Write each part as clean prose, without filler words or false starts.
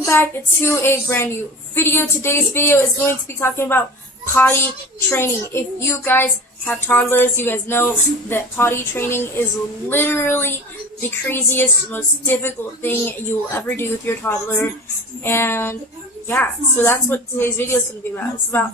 welcome back to a brand new video. Today's video is going to be talking about potty training. If you guys have toddlers, you guys know that potty training is literally the craziest, most difficult thing you will ever do with your toddler. And yeah, so that's what today's video is going to be about. It's about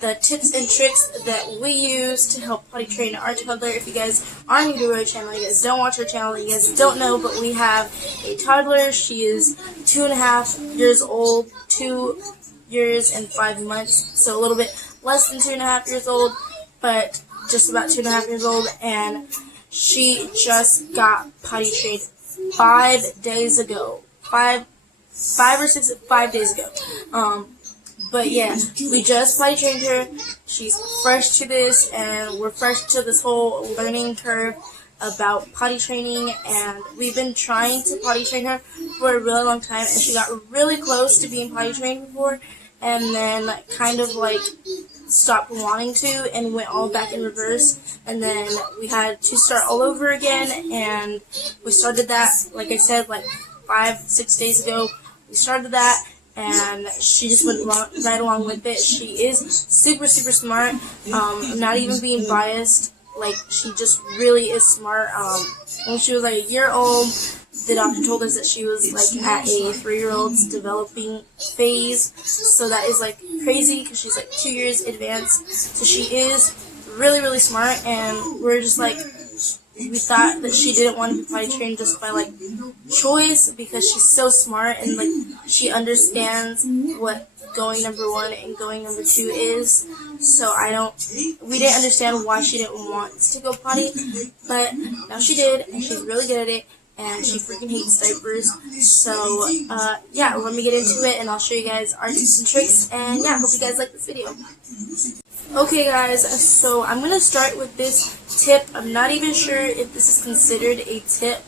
the tips and tricks that we use to help potty train our toddler. If you guys are new to our channel, you guys don't watch our channel, you guys don't know, but we have a toddler. She is 2.5 years old, 2 years and 5 months, so a little bit less than 2.5 years old, but just about 2.5 years old, and she just got potty trained 5 days ago. 5 days ago. But yeah, we just potty trained her. She's fresh to this, and we're fresh to this whole learning curve about potty training, and we've been trying to potty train her for a really long time, and she got really close to being potty trained before, and then kind of like stopped wanting to and went all back in reverse, and then we had to start all over again, and we started that, like I said, like 5-6 days ago. We started that, and she just went right along with it. She is super smart. Not even being biased, like she just really is smart. When she was like a year old, the doctor told us that she was like at a 3-year-old's developing phase. So that is like crazy because she's like 2 years advanced. So she is really smart, and we're just like, we thought that she didn't want to be potty trained just by like choice, because she's so smart and like she understands what going number 1 and going number 2 is. So we didn't understand why she didn't want to go potty, but now she did, and she's really good at it, and she freaking hates diapers. So yeah, let me get into it, and I'll show you guys our tips and tricks, and yeah, hope you guys like this video. Okay guys, so I'm going to start with this tip. I'm not even sure if this is considered a tip,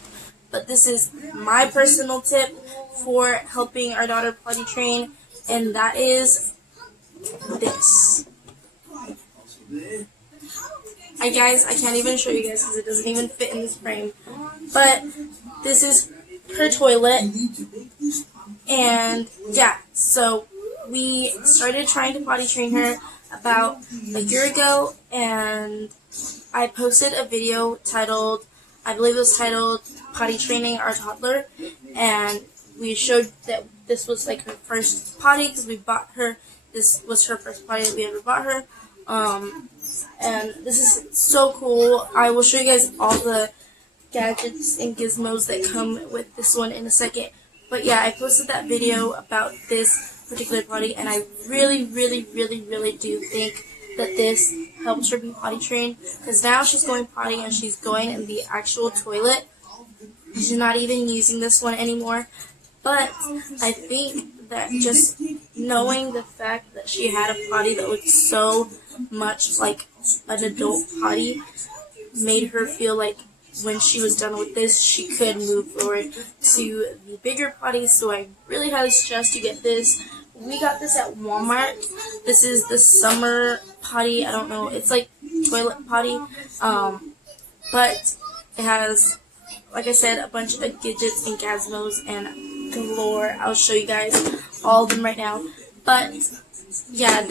but this is my personal tip for helping our daughter potty train, and that is this. Guys, I can't even show you guys because it doesn't even fit in this frame, but this is her toilet, and yeah, so we started trying to potty train her about a year ago, and I posted a video titled, I believe it was titled Potty Training Our Toddler, and we showed that this was like her first potty because we bought her, this was her first potty that we ever bought her, and this is so cool. I will show you guys all the gadgets and gizmos that come with this one in a second, but yeah, I posted that video about this particular potty, and I really do think that this helps her be potty trained, because now she's going potty and she's going in the actual toilet. She's not even using this one anymore, but I think that just knowing the fact that she had a potty that looked so much like an adult potty made her feel like when she was done with this, she could move forward to the bigger potty. So I really highly suggest you get this. We got this at Walmart. This is the summer potty. I don't know. It's like toilet potty. But it has, like I said, a bunch of gadgets and gizmos and galore. I'll show you guys all of them right now. But yeah,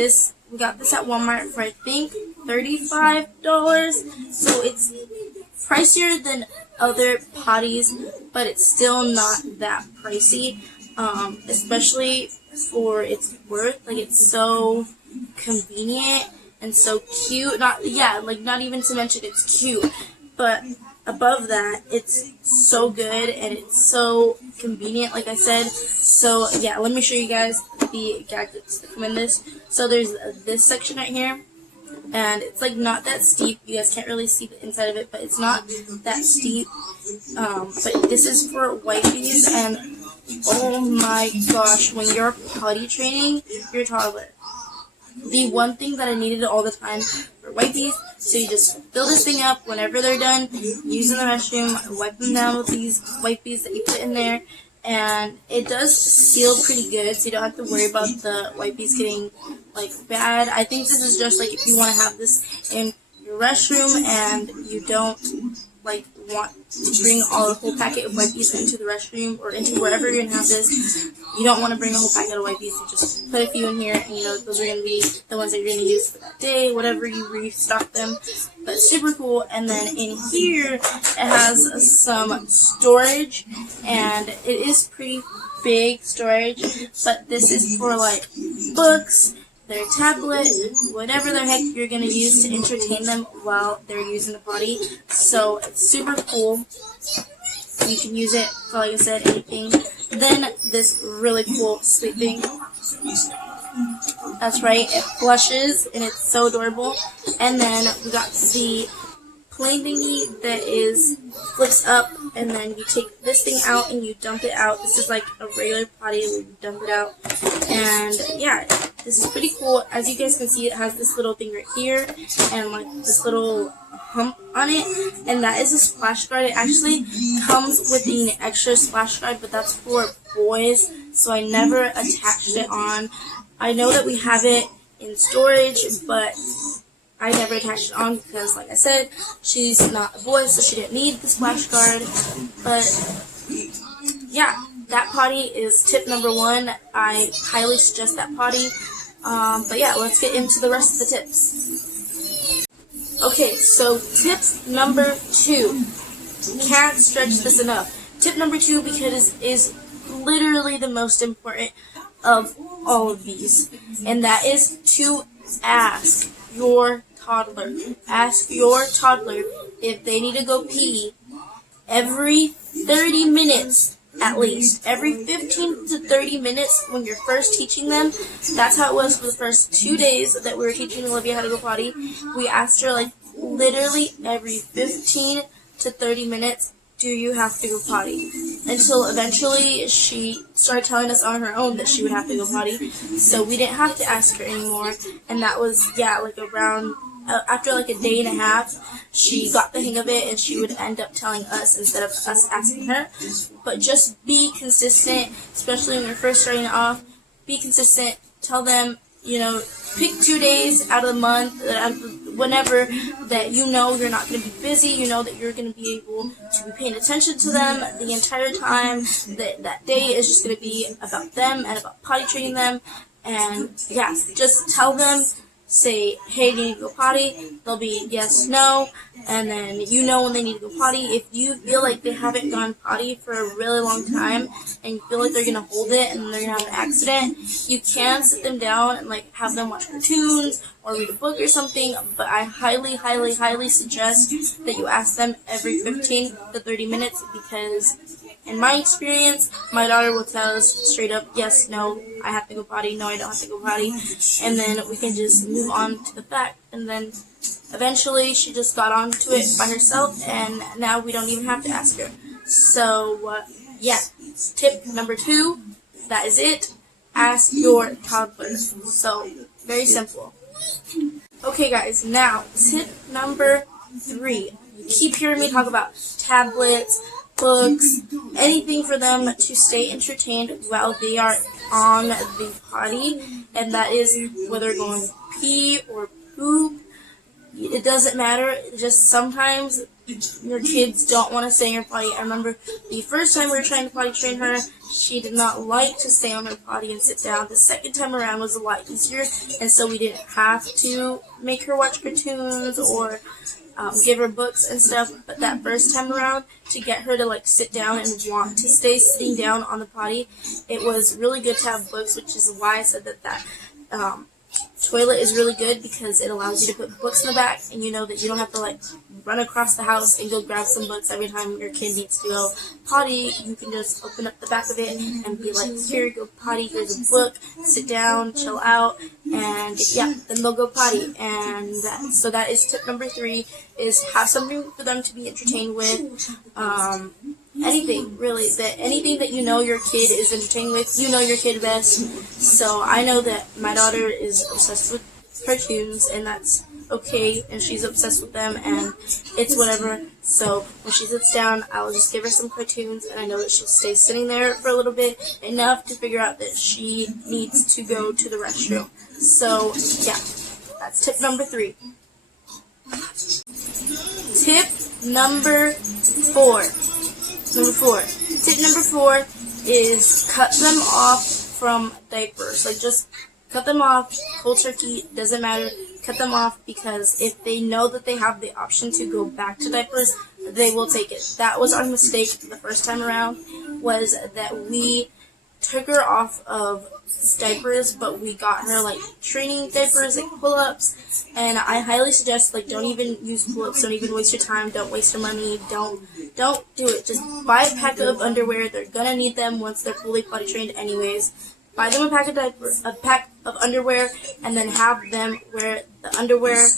we got this at Walmart for I think $35. So it's pricier than other potties, but it's still not that pricey. Especially for its worth. Like, it's so convenient and so cute. Not even to mention it's cute, but above that, it's so good and it's so convenient, like I said. So yeah, let me show you guys the gadgets that come in this. So there's this section right here, and it's like not that steep. You guys can't really see the inside of it, but it's not that steep. But this is for wipes, and oh my gosh, when you're potty training your toddler, the one thing that I needed all the time were wipes. So you just fill this thing up whenever they're done using the restroom, wipe them down with these wipes that you put in there, and it does seal pretty good, so you don't have to worry about the wipes getting like bad. I think this is just like if you want to have this in your restroom and you don't like want to bring a whole packet of wipes into the restroom or into wherever you're gonna have this, you don't want to bring a whole packet of wipes. You just put a few in here, and those are gonna be the ones that you're gonna use for that day, whatever you restock them. But super cool. And then in here it has some storage, and it is pretty big storage, but this is for like books, their tablet, whatever the heck you're going to use to entertain them while they're using the potty. So it's super cool. You can use it for, like I said, anything. Then this really cool sweet thing. That's right, it flushes and it's so adorable. And then we got the plain thingy that flips up, and then you take this thing out and you dump it out. This is like a regular potty where you dump it out. And yeah, this is pretty cool. As you guys can see, it has this little thing right here and like this little hump on it, and that is a splash guard. It actually comes with an extra splash guard, but that's for boys, so I never attached it on. I know that we have it in storage, but I never attached it on because, like I said, she's not a boy, so she didn't need the splash guard. But yeah, that potty is tip number 1. I highly suggest that potty. But yeah, let's get into the rest of the tips. Okay, so tip number 2. Can't stretch this enough. Tip number 2, because it is literally the most important of all of these, and that is to ask your toddler. Ask your toddler if they need to go pee every 30 minutes at least. Every 15 to 30 minutes when you're first teaching them. That's how it was for the first 2 days that we were teaching Olivia how to go potty. We asked her like literally every 15 to 30 minutes, do you have to go potty? Until eventually she started telling us on her own that she would have to go potty. So we didn't have to ask her anymore. And that was, yeah, like around, after like a day and a half, she got the hang of it and she would end up telling us instead of us asking her. But just be consistent, especially when you're first starting off. Be consistent. Tell them, pick 2 days out of the month, whenever that you're not going to be busy, that you're going to be able to be paying attention to them the entire time. That day is just going to be about them and about potty training them. And yeah, just tell them, say, hey, do you need to go potty? They'll be yes, no, and then when they need to go potty. If you feel like they haven't gone potty for a really long time and you feel like they're going to hold it and they're going to have an accident, you can sit them down and like have them watch cartoons or read a book or something, but I highly, highly, highly suggest that you ask them every 15 to 30 minutes, because in my experience, my daughter will tell us straight up, yes, no, I have to go potty, no, I don't have to go potty, and then we can just move on to the fact. And then eventually she just got onto it by herself, and now we don't even have to ask her. So, yeah, tip number 2, that is it. Ask your toddler. So, very simple. Okay, guys, now, tip number 3. You keep hearing me talk about tablets, books, anything for them to stay entertained while they are on the potty, and that is whether they're going to pee or poop. It doesn't matter. Just sometimes your kids don't want to stay in your potty. I remember the first time we were trying to potty train her, she did not like to stay on her potty and sit down. The second time around was a lot easier, and so we didn't have to make her watch cartoons or give her books and stuff. But that first time around, to get her to like sit down and want to stay sitting down on the potty, it was really good to have books, which is why I said that toilet is really good, because it allows you to put books in the back, and you know that you don't have to like run across the house and go grab some books every time your kid needs to go potty. You can just open up the back of it and be like, here, go potty, here's a book, sit down, chill out, and yeah, then they'll go potty. And so that is tip number 3, is have something for them to be entertained with. Anything, really, anything that your kid is entertained with, your kid best. So I know that my daughter is obsessed with cartoons, and that's okay, and she's obsessed with them, and it's whatever. So when she sits down, I'll just give her some cartoons, and I know that she'll stay sitting there for a little bit, enough to figure out that she needs to go to the restroom. So yeah, that's tip number 3. Tip Number four. Tip number four is cut them off from diapers. Like, just cut them off, cold turkey, doesn't matter. Cut them off, because if they know that they have the option to go back to diapers, they will take it. That was our mistake the first time around, was that we took her off of diapers, but we got her like training diapers, like pull-ups, and I highly suggest, like, don't even use pull-ups, don't even waste your time, don't waste your money, don't do it. Just buy a pack of underwear. They're gonna need them once they're fully potty trained anyways. Buy them a pack of underwear, and then have them wear the underwear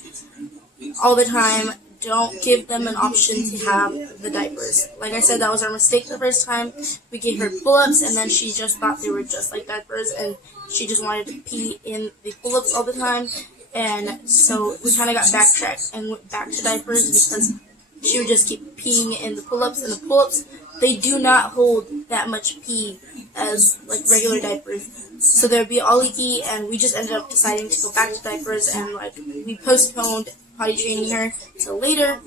all the time. Don't give them an option to have the diapers. Like I said, that was our mistake the first time. We gave her pull-ups, and then she just thought they were just like diapers, and she just wanted to pee in the pull-ups all the time. And so we kind of got backtracked and went back to diapers, because she would just keep peeing in the pull-ups, and the pull-ups, they do not hold that much pee as like regular diapers, so they'd be all leaky, and we just ended up deciding to go back to diapers, and like we postponed potty training her till later.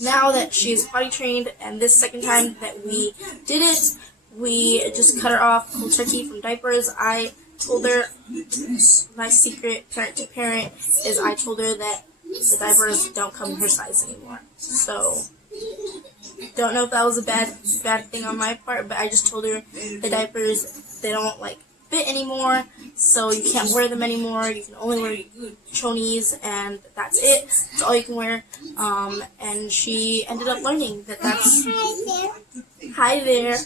Now that she is potty trained, and this second time that we did it, we just cut her off cold turkey from diapers. I told her, my secret parent to parent is, I told her that the diapers don't come in her size anymore. So don't know if that was a bad thing on my part, but I just told her the diapers, they don't like fit anymore, so you can't wear them anymore. You can only wear chonies, and that's it. That's all you can wear. And she ended up learning that that's... Hi there.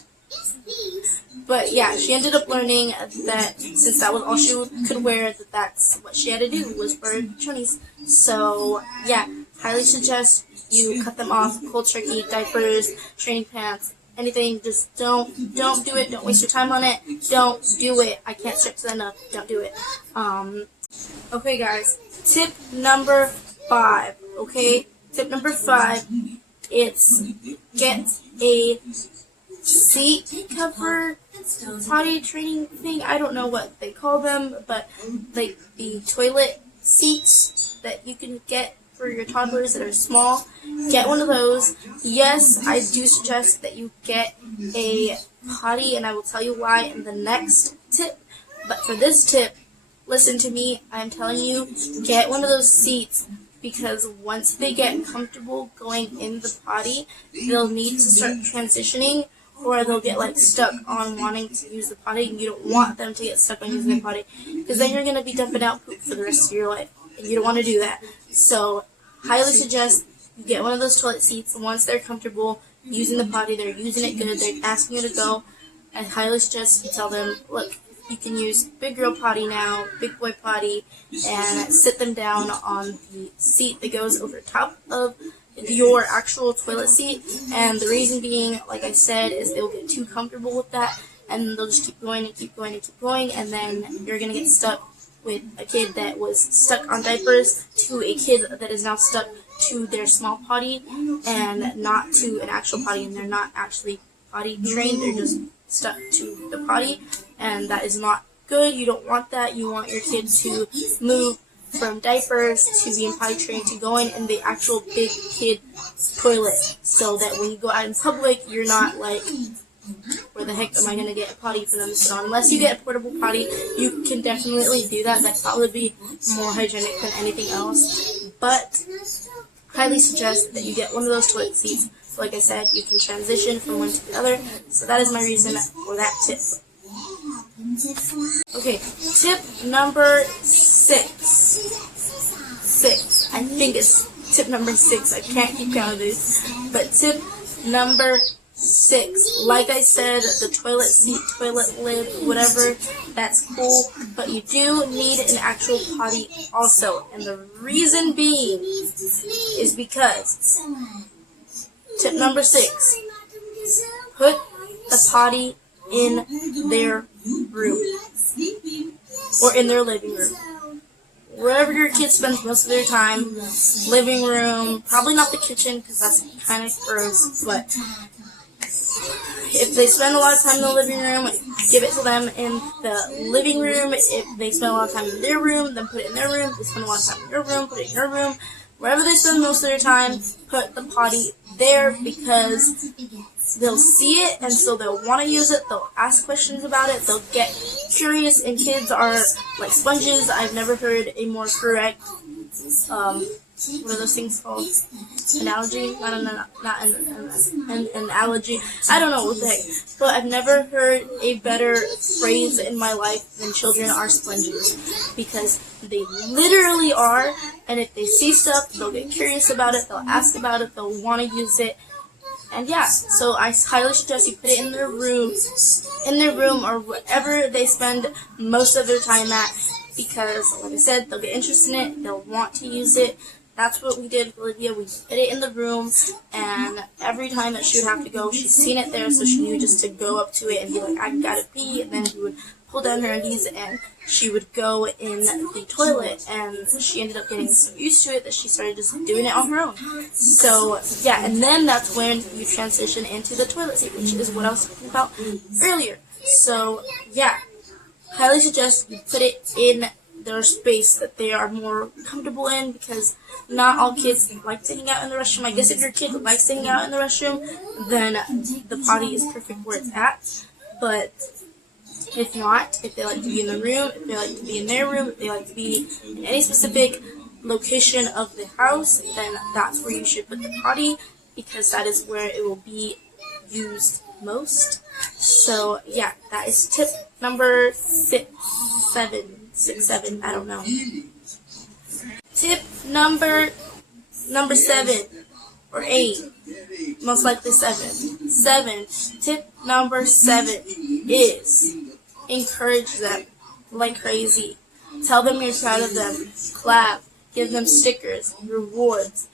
But yeah, she ended up learning that since that was all she could wear, that that's what she had to do, was wear chonies. So yeah, highly suggest you cut them off. Cold turkey, diapers, training pants, anything. Just don't do it. Don't waste your time on it. Don't do it. I can't stress that enough. Don't do it. Okay, guys. Tip number 5. Okay, tip number 5. It's get a seat cover potty training thing. I don't know what they call them, but like the toilet seats that you can get for your toddlers that are small. Get one of those. Yes, I do suggest that you get a potty, and I will tell you why in the next tip. But for this tip, listen to me. I'm telling you, get one of those seats, because once they get comfortable going in the potty, they'll need to start transitioning, or they'll get like stuck on wanting to use the potty, and you don't want them to get stuck on using the potty, because then you're going to be dumping out poop for the rest of your life, and you don't want to do that. So highly suggest you get one of those toilet seats. Once they're comfortable using the potty, they're using it good, they're asking you to go, I highly suggest you tell them, look, you can use big girl potty now, big boy potty, and sit them down on the seat that goes over top of your actual toilet seat. And the reason being, like I said, is they'll get too comfortable with that, and they'll just keep going and keep going and keep going, and then you're going to get stuck with a kid that was stuck on diapers to a kid that is now stuck to their small potty and not to an actual potty, and they're not actually potty trained, they're just stuck to the potty, and that is not good. You don't want that. You want your kid to move from diapers to being potty trained to going in the actual big kid toilet, so that when you go out in public, you're not like, where the heck am I going to get a potty for them to sit on? Unless you get a portable potty, you can definitely do that. That'd probably be more hygienic than anything else. But highly suggest that you get one of those toilet seats. So like I said, you can transition from one to the other. So that is my reason for that tip. Okay, tip number 6. I think it's tip number 6. I can't keep count of these. But tip number 6. Like I said, the toilet seat, toilet lid, whatever, that's cool. But you do need an actual potty also. And the reason being is because tip number 6. Put the potty in their room, or in their living room, wherever your kid spends most of their time. Living room, probably not the kitchen, because that's kind of gross, but if they spend a lot of time in the living room, give it to them in the living room. If they spend a lot of time in their room, then put it in their room. If they spend a lot of time in your room, put it in your room. wherever they spend most of their time, put the potty there, because they'll see it and so they'll want to use it, they'll ask questions about it, they'll get curious, and kids are like sponges. I've never heard a more correct, what are those things called? Analogy? I don't know, not an analogy. I don't know what the heck. But I've never heard a better phrase in my life than children are sponges. Because they literally are, and if they see stuff, they'll get curious about it, they'll ask about it, they'll want to use it. And yeah, so I highly suggest you put it in their room or wherever they spend most of their time at, because like I said, they'll get interested in it, they'll want to use it. That's what we did with Olivia. We put it in the room, and every time that she would have to go, she's seen it there, so she knew just to go up to it and be like, I gotta pee, and then we would pull down her undies and she would go in the toilet, and she ended up getting so used to it that she started just doing it on her own. So yeah, and then that's when you transition into the toilet seat, which is what I was talking about earlier. So yeah, highly suggest you put it in their space that they are more comfortable in, because not all kids like to hang out in the restroom. I guess if your kid likes to hang out in the restroom, then the potty is perfect where it's at. But if not, if they like to be in the room, if they like to be in their room, if they like to be in any specific location of the house, then that's where you should put the potty, because that is where it will be used most. So yeah, that is tip number 6, 7, I don't know. Tip number 7 or 8, most likely 7. Tip number 7 is encourage them like crazy. Tell them you're proud of them. Clap. Give them stickers, rewards.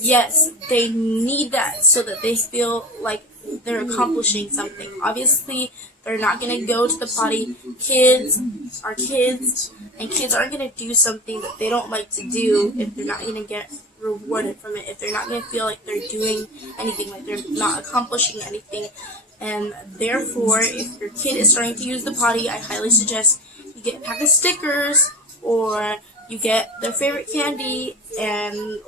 Yes, they need that so that they feel like they're accomplishing something. Obviously, they're not going to go to the potty. Kids are kids, and kids aren't going to do something that they don't like to do if they're not going to get rewarded from it, if they're not going to feel like they're doing anything, like they're not accomplishing anything. And therefore, if your kid is starting to use the potty, I highly suggest you get a pack of stickers, or you get their favorite candy,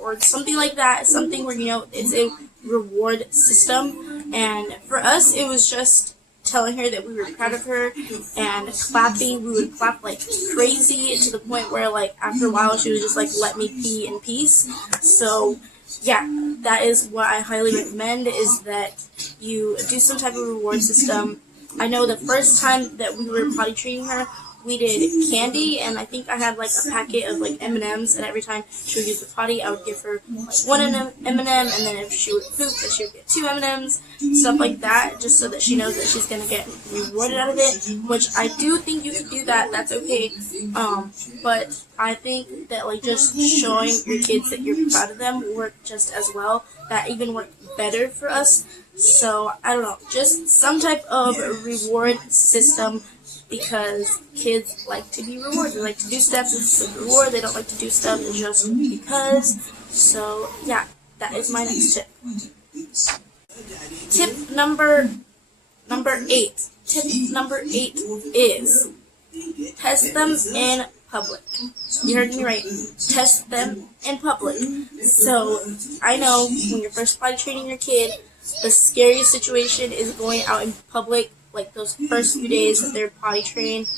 or something like that, something where, it's a reward system. And for us, it was just telling her that we were proud of her and clapping. We would clap like crazy, to the point where, like, after a while she was just like, let me pee in peace. So yeah, that is what I highly recommend, is that you do some type of reward system. I know the first time that we were potty training her, we did candy, and I think I had like a packet of like M&Ms, and every time she would use the potty, I would give her like one M&M, and then if she would poop, then she would get 2 M&Ms, stuff like that, just so that she knows that she's gonna get rewarded out of it. Which I do think you can do that. That's okay. But I think that like just showing your kids that you're proud of them worked just as well. That even worked better for us. So I don't know, just some type of reward system, because kids like to be rewarded. They like to do stuff as a reward. They don't like to do stuff just because. So yeah, that is my next tip. Tip number 8. Tip number 8 is test them in public. You heard me right. Test them in public. So I know when you're first potty training your kid, the scariest situation is going out in public, like those first few days that they're potty trained,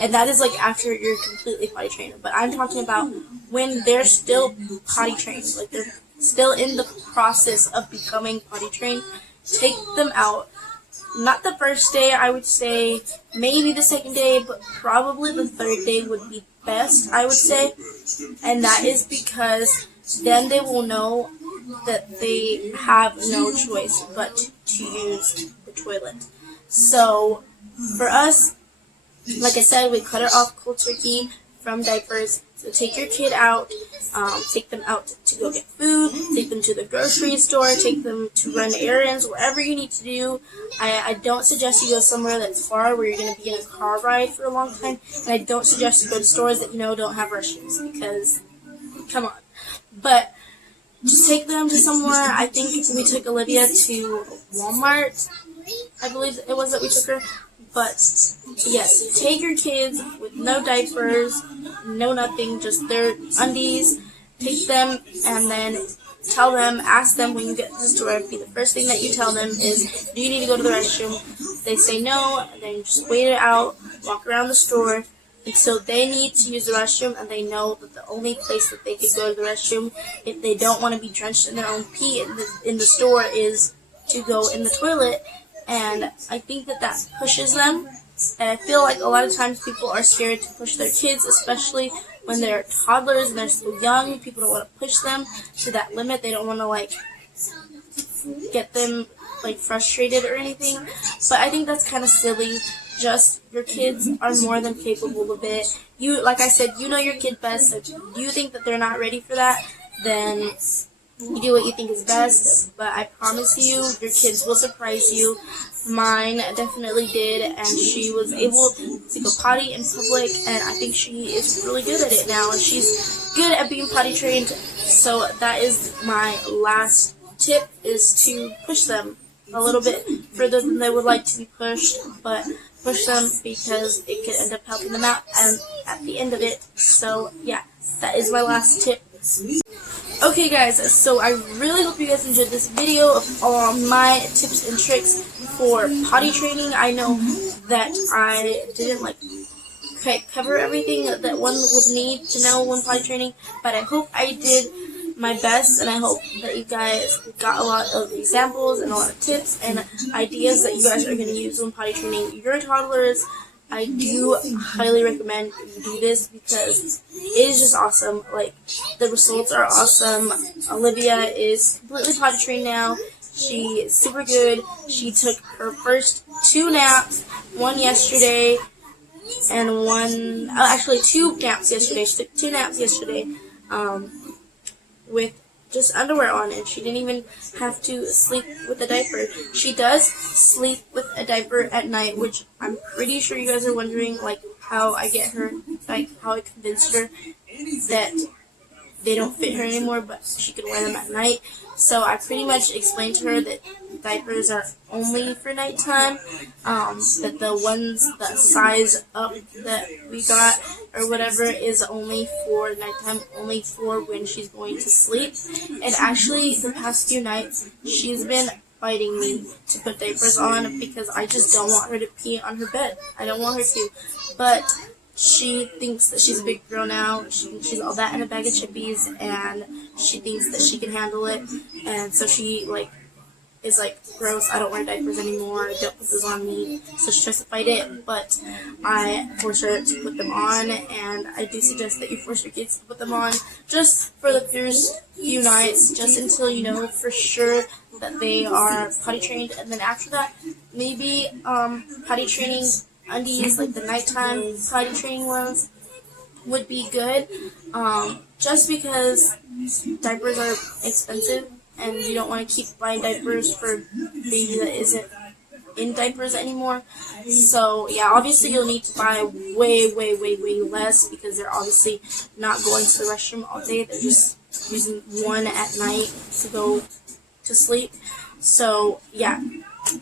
and that is like after you're completely potty trained. But I'm talking about when they're still potty trained, like they're still in the process of becoming potty trained. Take them out. Not the first day, I would say, maybe the second day, but probably the third day would be best, I would say. And that is because then they will know that they have no choice but to use the toilet. So for us, like I said, we cut her off cold turkey from diapers. So take your kid out, take them out to go get food, take them to the grocery store, take them to run errands, whatever you need to do. I don't suggest you go somewhere that's far where you're going to be in a car ride for a long time. And I don't suggest you go to stores that don't have restrooms, because, come on. But just take them to somewhere. I think we took Olivia to Walmart, I believe it was that we took her. But yes, take your kids with no diapers, no nothing, just their undies, take them and then ask them when you get to the store, be the first thing that you tell them is, do you need to go to the restroom? If they say no, then just wait it out, walk around the store until they need to use the restroom and they know that the only place that they could go to the restroom if they don't want to be drenched in their own pee in the store is to go in the toilet. And I think that pushes them. And I feel like a lot of times people are scared to push their kids, especially when they're toddlers and they're still young. People don't want to push them to that limit. They don't want to like get them like frustrated or anything. But I think that's kind of silly. Just your kids are more than capable of it. You, like I said, you know your kid best. So if you think that they're not ready for that, then you do what you think is best. But I promise you, your kids will surprise you. Mine definitely did, and she was able to go potty in public, and I think she is really good at it now, and she's good at being potty trained. So that is my last tip, is to push them a little bit further than they would like to be pushed, but push them because it could end up helping them out and at the end of it. So yeah, that is my last tip. Okay guys, so I really hope you guys enjoyed this video of all my tips and tricks for potty training. I know that I didn't like cover everything that one would need to know when potty training, but I hope I did my best, and I hope that you guys got a lot of examples and a lot of tips and ideas that you guys are going to use when potty training your toddlers. I do highly recommend you do this because it is just awesome. Like, the results are awesome. Olivia is completely potty trained now. She is super good. She took her first 2 naps, one yesterday and actually 2 naps yesterday. She took 2 naps yesterday with just underwear on, and she didn't even have to sleep with a diaper. She does sleep with a diaper at night, which I'm pretty sure you guys are wondering, like, how I get her, like, how I convinced her that they don't fit her anymore, but she can wear them at night. So I pretty much explained to her that diapers are only for nighttime, that the ones, the size up that we got or whatever is only for nighttime, only for when she's going to sleep. And actually, the past few nights, she's been fighting me to put diapers on because I just don't want her to pee on her bed. I don't want her to. But she thinks that she's a big girl now. She thinks she's all that in a bag of chippies, and she thinks that she can handle it. And so she, like, is like, gross, I don't wear diapers anymore, don't put those on me. So she tries to fight it, but I force her to put them on, and I do suggest that you force your kids to put them on just for the first few nights, just until you know for sure that they are potty trained. And then after that, maybe potty training undies, like the nighttime potty training ones, would be good, just because diapers are expensive and you don't want to keep buying diapers for a baby that isn't in diapers anymore. So yeah, obviously you'll need to buy way less because they're obviously not going to the restroom all day. They're just using one at night to go to sleep. So yeah,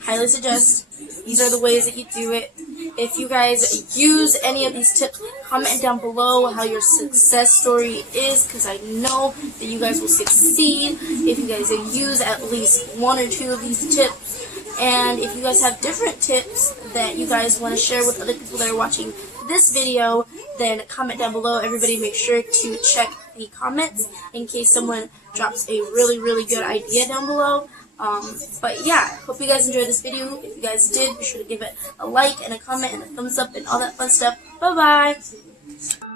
highly suggest these are the ways that you do it. If you guys use any of these tips, comment down below how your success story is, because I know that you guys will succeed if you guys use at least 1 or 2 of these tips. And if you guys have different tips that you guys want to share with other people that are watching this video, then comment down below. Everybody make sure to check the comments in case someone drops a really good idea down below. But yeah, hope you guys enjoyed this video. If you guys did, be sure to give it a like and a comment and a thumbs up and all that fun stuff. Bye bye!